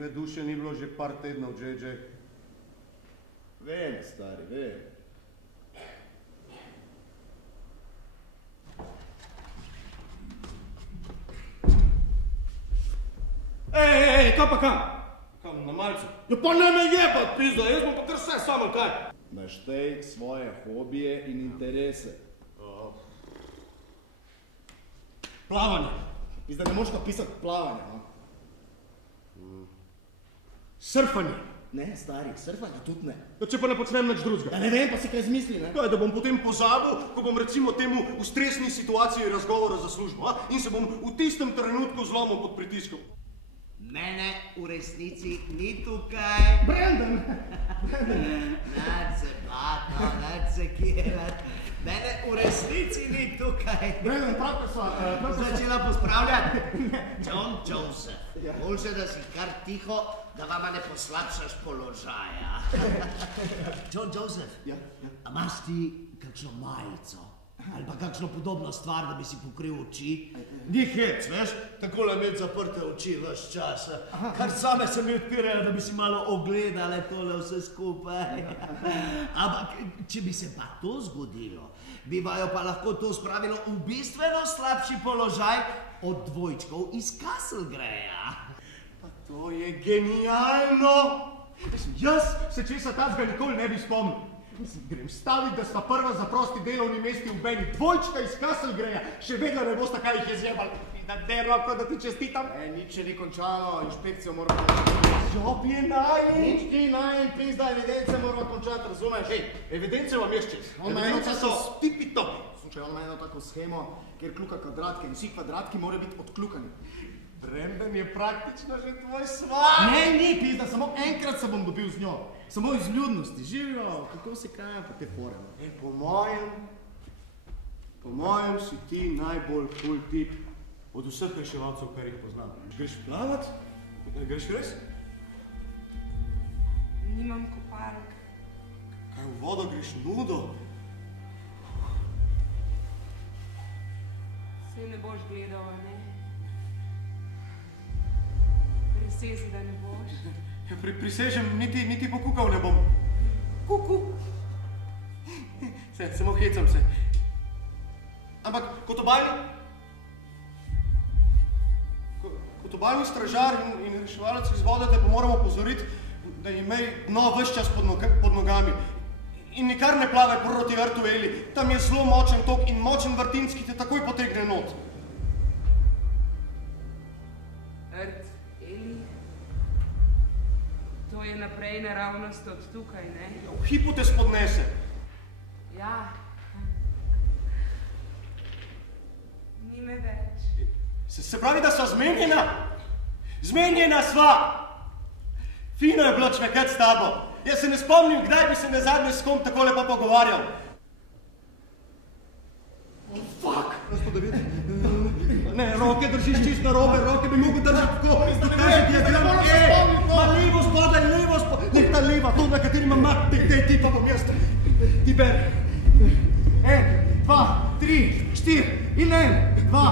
Žive duše ni bilo že par tednov, JJ. Vem, stari, vem. Ej, kaj pa kam? Kam, na malce? Ja pa ne me jebat, pizda, jaz bom pa kar vse sam, ali kaj? Naštej svoje hobije in interese. Plavanje. Pizda, ne moš napisati plavanje, no? Surfanje. Ne, stari, surfanje tudi ne. Ja, če pa ne počnem nič drugega. Ja ne vem, pa si kaj zmisli, ne? Kaj, da bom potem pozabil, ko bom recimo temu v stresni situaciji razgovora za službo, a? In se bom v tistem trenutku zlomil pod pritiskom. Mene v resnici ni tukaj. Brandon! Nad se bata, nad se kjerat. Mene v resnici ni tukaj. Brandon, prav sva. Začela pospravljati. John Joseph. Boljše, da si kar tiho, da vama ne poslabšaš položaja. John Joseph, a imaš ti kakšno majico? Ali pa kakšno podobno stvar, da bi si pokril oči? Ni hec, veš? Takole imeti zaprte oči ves čas. Kar same se mi odpirajo, da bi si malo ogledale tole vse skupaj. Ampak, če bi se pa to zgodilo, bi vajo pa lahko to spravilo v bistveno slabši položaj od dvojčkov iz Castlegreja. Pa to je genialno! Jaz se česa tazga nikoli ne bi spomnil. Grem staviti, da sta prva za prosti delovni mesti v Beni. Dvojčka iz Castlegreja, še vedno ne bosta, kaj jih je zjebal. Da derlako, da ti čestitam. Nič še ni končano, inšpekcijo moramo končati. Job je najen. Nič ti najen, pizda, evidence moramo končati, razumeš? Hej, evidence vam ješče. Evidence so tipi-topi. Slušaj, on ima eno tako schemo, kjer kluka kvadratke in vsi kvadratki morajo biti odklukani. Brandon je praktično že tvoj svak. Ne, ni pizda, samo enkrat se bom dobil z njo. Samo iz ljudnosti, živijo, kako se kaja pa te fore. Po mojem si ti najbolj cool tip od vseh reševalcev, kar jih poznam. Greš plavat? Greš res? Nimam koparek. Kaj v vodo greš nudo? Saj ne boš gledal, ne? Prisesi, da ne boš. Prisežem, niti pokukal ne bom. Kuku. Samo hecam se. Ampak kot obalni stražar in reševalec iz vode te pa moramo opozoriti, da imej dno ves čas pod nogami. In nikar ne plavaj proti rtu Eli. Tam je zelo močen tok in močen vrtinc, ki te takoj potegne not. Rt Eli. To je naprej naravnost od tukaj, ne? V hipu te spodnese. Ja. Ni me več. Se pravi, da sva zmenjena? Zmenjena sva! Fino je bilo čvekat s tabo. Jaz se ne spomnim, kdaj bi se nazadnje s kom tako lepo pogovarjal. Oh, fuck! Ne, roke držiš čist na robe, roke bi mogel držati tako. Ma levo spodaj, levo spodaj. Ne, ta leva, to, na kateri ima mat, ti pa bom jaz. Ti beri. 1, 2, 3, 4 in 1, 2,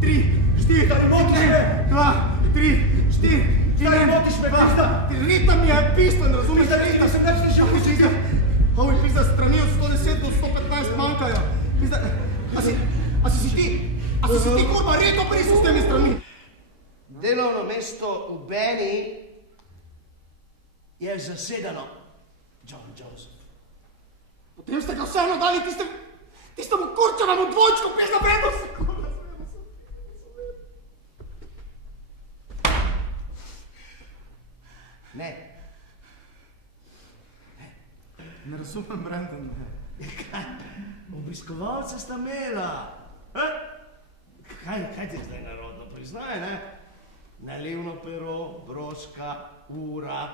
3, 4. Da ne motiš me. 2, 3, 4 in 1, 2, 3. Da ne motiš me, pizda. Ritam je bistven, razumeš? Pizda, sem več slišal, ki si ga. Ovi, pizda, strani od 110 do 115 manjkajo. Pizda, a si ti kurba rekel prišel s temi strani? Delovno mesto v Beni je zasedano, John Joseph. Potem ste ga vseeno dali tistemu kurčevemu dvojčku, pizda, Brandon. Ne. Ne razumem, Brandon. Obiskovalce sta imela. Kaj ti je zdaj narodno priznaj, ne? Nalivno pero, broška, ura,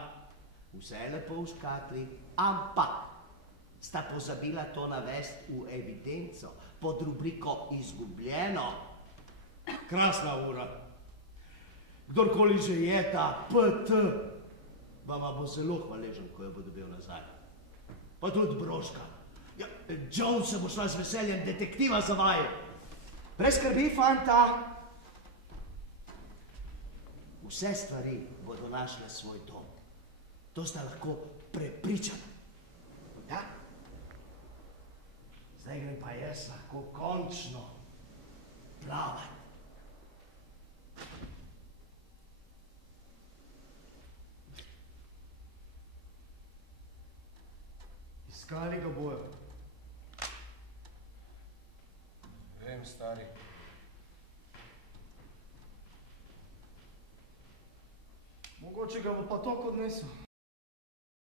vse je lepo v škatli, ampak sta pozabila to navesti v evidenco pod rubriko izgubljeno. Krasna ura. Kdorkoli že je ta PT, vama bo zelo hvaležen, ko jo bo dobil nazaj. Pa tudi broška. Ja, John se bo šla z veseljem detektiva zavajal. Brez skrbi, fanta. Vse stvari bodo našle svoj dom. To sta lahko prepričana. Ja? Zdaj grem pa jaz lahko končno plavat. Iskali ga bojo. Vem, stari. Mogoče ga bo pa tok odnesel.